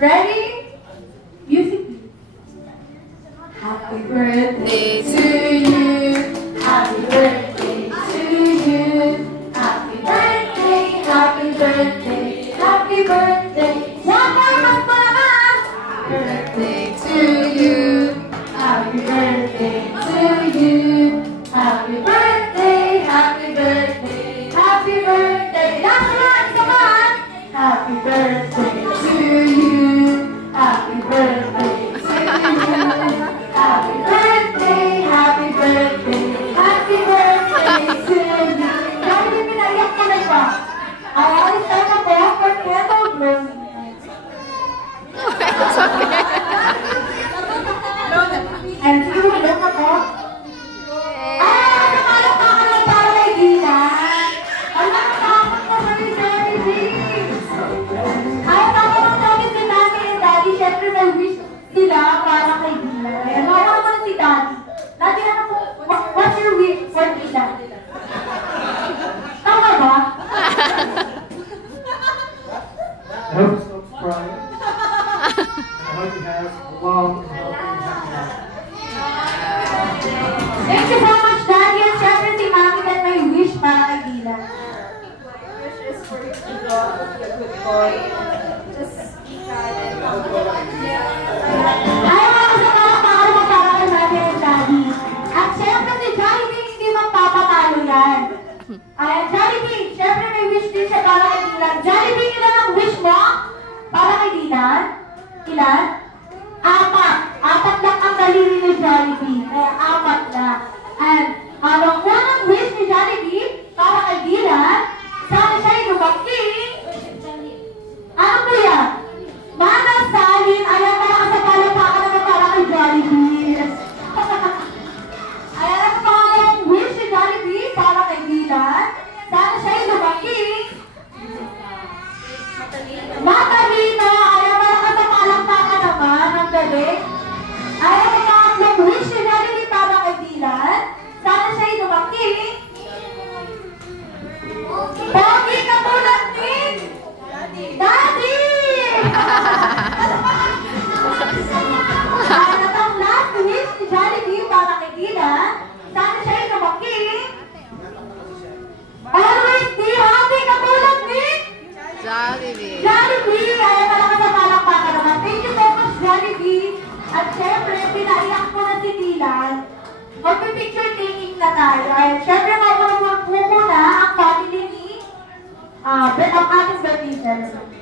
Ready? Music. Happy birthday to you. Happy birthday to you. Happy birthday, happy birthday, happy birthday. One more mas malakas. Birthday to you. Happy birthday to you. Happy birthday, happy birthday, happy birthday. Last one, come on. Happy birthday to you. Happy birthday to you. Happy birthday, happy birthday, happy birthday to you. Dahil pinaiyak ko na siya. I always time ako for candle bloom. And siguro look ako. Nakalap pa ako ng para kay Gina. Alam ko ako sa ni Daddy G. Ayaw ako ng sabi si Mami and Daddy. Siyempre may wish sila para kay Gina. Ano ako naman si Daddy. Daddy, ano po, what's your wish for Gina? Tama ba? I hope you stop crying. I hope you have a long, healthy, happy life. Thank you so much, Daddy. And syempre si Mami na may wish para kay Gina. My wish is for you to grow up to be a good boy. Just be kind and humble. Ayaw ako sa kalakakal mo para kay Mami and Daddy. At syempre si Jollibee hindi magpapatalo yan. Ayan, Jollibee, syempre may wish din siya para kay Gina. Jollibee, ilan ang wish mo para kay Gina? Ilan? Apat. Apat lang ang daliri ni Jollibee. Kaya apat na. And ang unang wish ni Jollibee para kay Gina, sana siya'y lumaki. Ano po yan? Manasalin. Ayan, malakas sa palakpakan naman para kay Jollibee. Ayan, ang pangalawang wish ni Jollibee para kay Gina, sana siya'y lumaki. Matalino. Ayan, malakas sa palakpakan naman. Ang galing. Ayan, ang pangatlong wish ni Jollibee para kay Gina, sana siya'y lumaki. Pogi katulad ni Daddy! Ayan, at ang last wish ni Jollibee para kay Gina, sana siya'y lumaki. Always be happy katulad ni Jollibee. Jollibee! Ayan, malakas sa palakpakan naman. Thank you so much, Jollibee. At syempre, pinaiyak ko na si Dylan. Magpipicture taking na tayo. Ayan, syempre, muna ang family ni ang ating birthday celebrant.